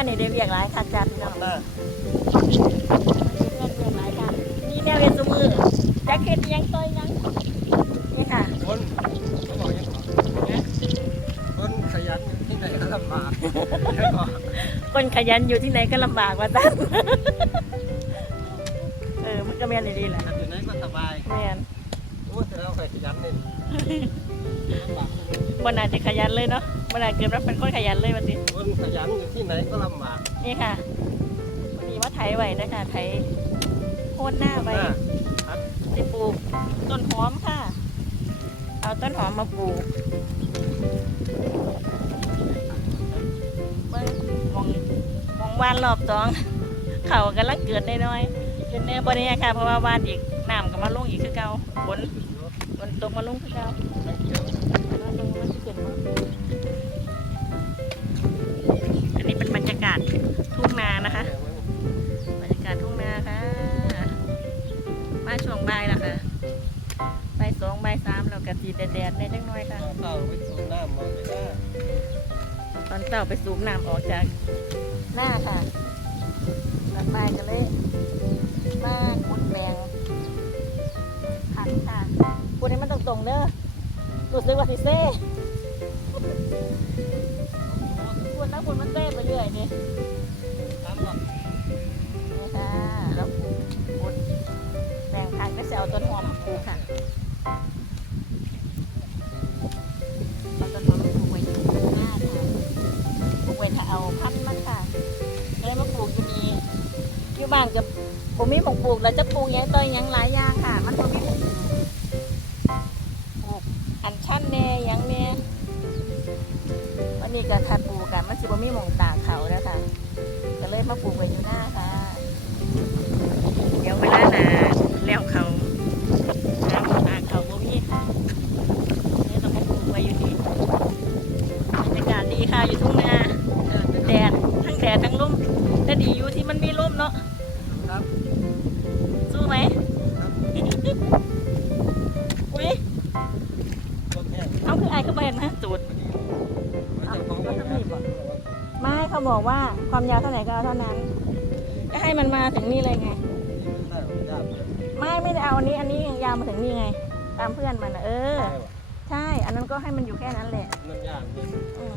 อนนี่ได้เวียกหลายคักจ้าพี่น้องหน้าเพื่อนเวียกหลายค่ะนี่แนวเวียนสมือแจ็คเก็ตยังต้อยยังนี่ค่ะคนเขาบอกยังคนขยันที่ไหนก็ลำบากแล้วก็คนขยันอยู่ที่ไหนก็ลำบากว่าจ้าเออมันก็แม่นดีๆแหละอยู่ไหนก็สบายแม่นโอ้แต่เราเคยขยันนี่ลำ บากบนอาจจะขยันเลยเนาะบนอาจเกิดมาเป็นคนขยันเลยวันนี้คนขยันอยู่ที่ไหนก็ลำบากนี่ค่ะวันนี้ว่าไถไว้นะคะไถโค่นหน้าไว้หน้าครับจะปลูกต้นหอมค่ะ เอาต้นหอมมาปลูกเบิ่งมองมองวานรอบสองเขากำลังเกิดน้อยๆเกิดแน่บริเนี่ยค่ะเพราะว่าวานอีกน้ำก็มาลงอีกคือเก่าฝน ฝนตกมาลงคือเก่าทั้งเขียวมาลงมันจะเกิดมาอันนี้เป็นบรรยากาศทุ่งนานะคะ บรรยากาศทุ่งนาค่ะ มาช่วงบ่ายแล้วค่ะบ่ายสองบ่ายสามเรากะสีแดดๆในจังน้อยค่ะเต่าไปสูบน้ำมาไปหน้าตอนเต่าไปสูบน้ำออกจากหน้าค่ะหลังบ่ายก็เลยมาขุดแปลงผักค่ะ ขุดให้มันตรงๆเด้อรู้สึกว่าสิเซ่ขุดแล้วขุดมันเซ่ไปเรื่อยนี่น้ำหรอกนี่ค่ะแล้วปลูกปลูกแปลงพันธุ์ก็จะเอาต้นหอมมาปลูกค่ะเอาต้นหอมมาปลูกไว้อยู่ข้างหน้าค่ะปลูกไว้ถ้าเอาพันธุ์มันค่ะเลยมาปลูกอยู่นี่อยู่บ้านกับผมมีหมองปลูกแล้วจะปลูกหยังต้อยหยังหลายอย่างค่ะ มันผมมี นนี้ก็ถ้าปลูกกันมันสิบ่มีหมองตากเขาแล้วค่ะก็เลยมาปลูกไว้อยู่หน้าค่ะ เดี๋ยวเวลาหนาแล้วเขาน้ำตาเขาบ่มีค่ะนี่ต้องมาปลูกไว้อยู่นี่บรรยากาศดีค่ะอยู่ทุ่งนาแดดทั้งแดดทั้งลมแต่ดีอยู่ที่มันมีลมเนาะครับสู้ไหมครับอุ้ยรถแห้งเอาคือไอ้เขาไปเห็นนะจูด ไม่เขาบอกว่าความยาวเท่าไหร่ก็เอาเท่านั้น ก็ให้มันมาถึงนี่เลยไงได้หรอกได้หรอกไม่ไม่ได้เอาอันนี้อันนี้ยังยาวมาถึงนี่ไง ตามเพื่อนมันน่ะเออได้หรอกใช่ อันนั้นก็ให้มันอยู่แค่นั้นแหละมันยากนี่อืม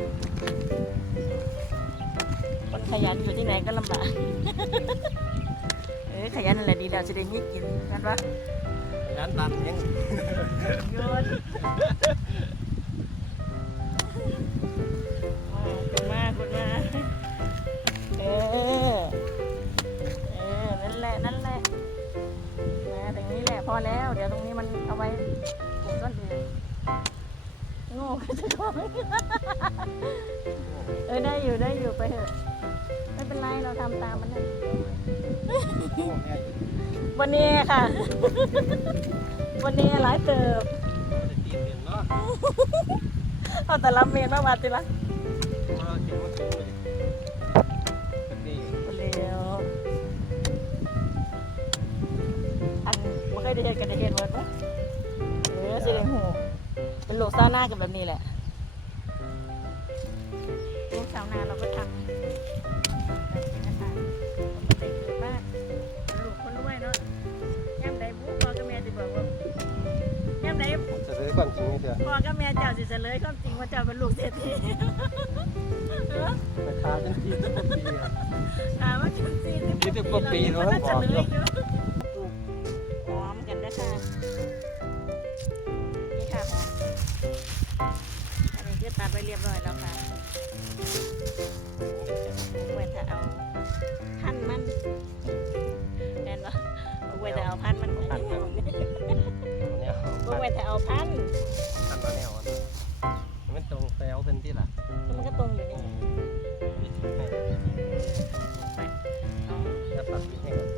คนขยันอยู่ที่ไหนก็ลำบากเออขยันนั่นแหละดีแล้วจะได้มีกินกันวะงานดันยังโง่ก็จะโง่เออได้อยู่ได้อยู่ไปเถอะ ไม่เป็นไรเราทำตามมันนะโอ้แม่วันนี้ค่ะ วันนี้หลายเติบไม่ได้ตีเปลี่ยนเนาะเอาแต่ละเมนมาวัดติละมาเก็บมาถึงเลยนี่เร็วอันไม่เคยได้เห็นกันได้เห็นวันปะเออสิเลี้ยงหูเป็นลูกซาวน่ากันแบบนี้แหละ นาเราก็ทำแบบนี้นะคะมันเป็นเกิดมากเป็นลูกคนรวยเนาะย่ำใดบุพ่อกับแม่จะบอกว่าย่ำใดจะซื้อความจริงนี่เถอะพ่อกับแม่เจ้าสิเฉลยความจริงว่าเจ้าเป็นลูกเศรษฐีราคาเป็นที่ทุกปีอะถามว่าจริงจริงยี่สิบกว่าปีแล้วเฉบอกลอยู่ยอยู่ปลูกหอมกันนะคะนี่ค่ะหอมอันนี้คือตัดไว้เรียบร้อยแล้วค่ะ เว้นถ้าเอาพันมันแน่นปะเว้นถ้าเอาพันมันพันมันเนี่ยเว้นถ้าเอาพันพันมาแนวอะมันตรงแซวเป็นที่ล่ะมันก็ตรงอยู่นี่วิธีให้ไปเอาแล้วตัดให้ก่อน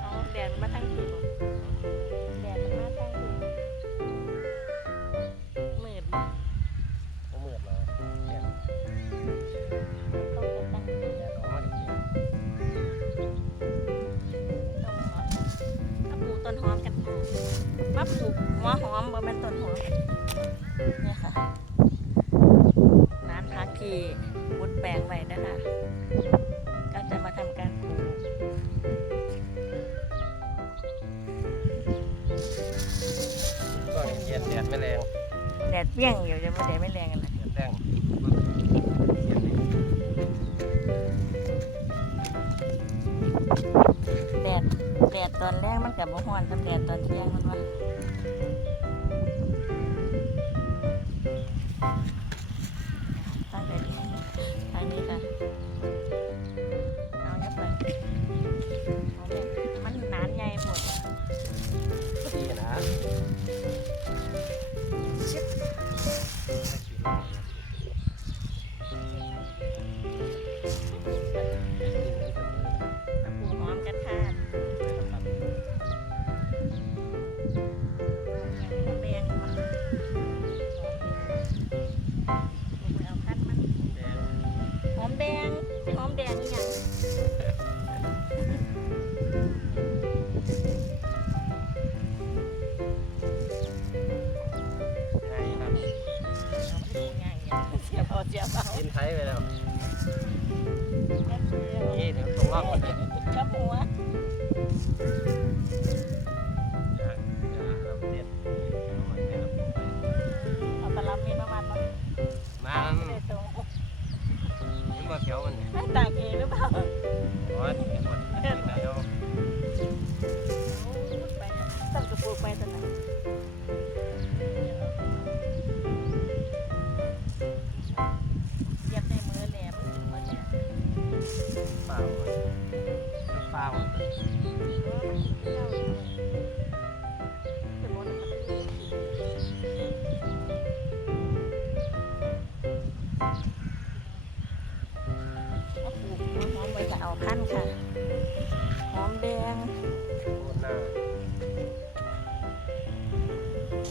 เอาแดดมันมาทางที่บ่ มาปลูกหัวหอมบ่แม่นต้นหอมเนี่ยค่ะร้านพักที่บุดแปลงไว้นะคะ ก็จะมาทำการปลูกก็เย็นแดดไม่แรง แดดเปรี้ยงอยู่จะไม่แดดไม่แรงกันเลยแดดแรง ดดตอนแรกมันกับบ่ฮ้อนแต่แดดตอนเที่ยงมันว่า แล้วนี่เดี๋ยวตรงรอบก่อนเลยกับหัว พันค่ะ หอมแดง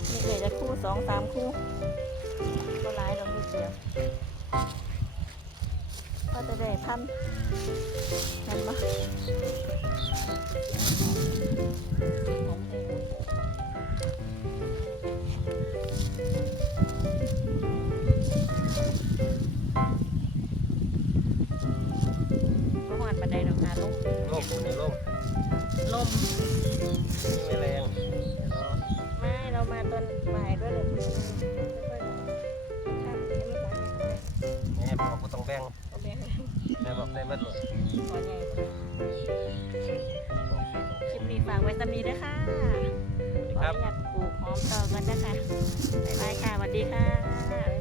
นี่เลยจะคู่สองสามคู่ก็ร้ายลงดูเดีย วก็จะได้พันเห็นปะหอมแดงประมาณบันไดดอกนาลงโลกในโลกลม ไม่แรงเดี๋ยวรอไม่ เรามาตอนบ่ายด้วยเลย แม่บอกได้เบิดเลยขอใหญ่คลิปนี้ฝากไว้ตำนี้ด้วยค่ะขอครับอนุญาตปลูกหอมต่อกันนะคะบ๊ายบายค่ะสวัสดีค่ะ